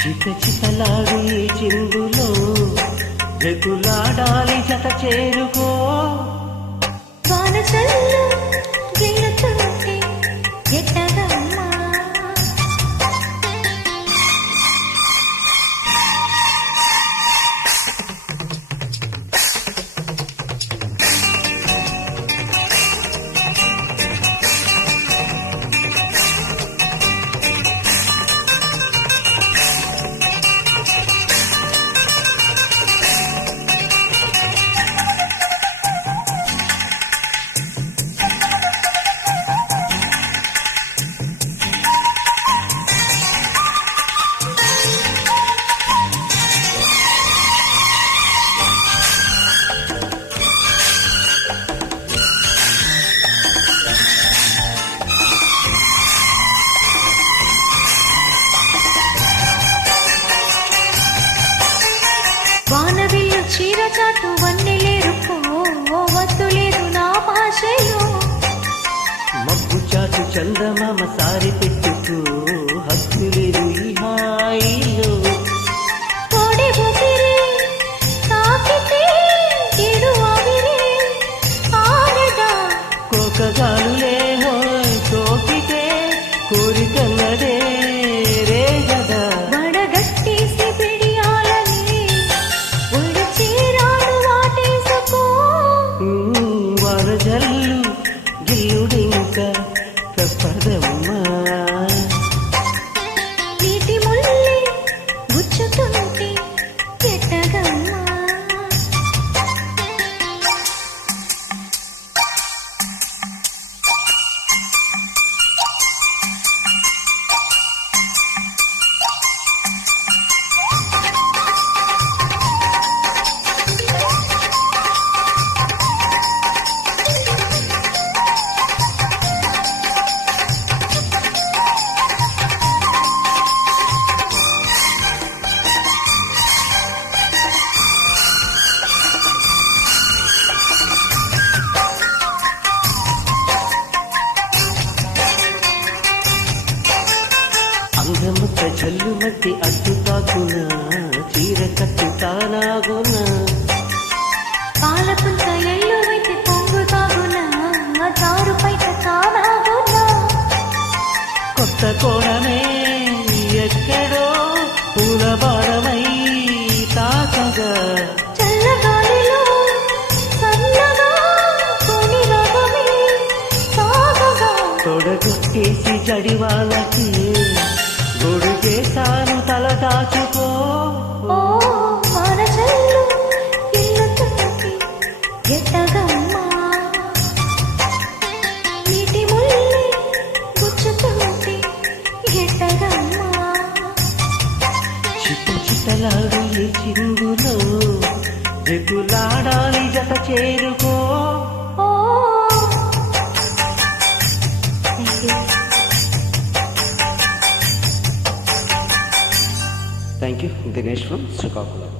చిత చితలాడు ఈ చిందులో జగులాడాలి జత చేరుకో. వానచల్లు గిల్లుతుంటే ఎట్టదమ్మా చాటు వన్నెలేరుకో వద్దు లేదు నా భాషలో. మబ్బు చాటు చందమామ సారి పెట్టుకో హద్దులేదు ఈ హాయిలో. కోకగాలులే హోయ్ సోకితే కోరికన్నదే. గిల్లుడింక తప్పదమ్మా జల్లు మట్టి అడ్డు తాకునా చీర కట్టు తానాగునా. పాలపుంత ఎల్లువైతే పొంగు తాగునా చారు పైట తానాగునా. కొత్త కోడమే ఎక్కడో పూల బాడమై తాకగా. చల్లగాలిలో సన్నగా కొని రగమే సాగగా తొడగొట్టేసి జడివాళ్ళకి గుచ్చుతుంటి ఎట్టగమ్మా చిట్ట చిట్టలాడు ఈ చిందులో జగులాడాలి జత చేరుకో. ఓ thank Thank you, Dinesh from Srikakulam.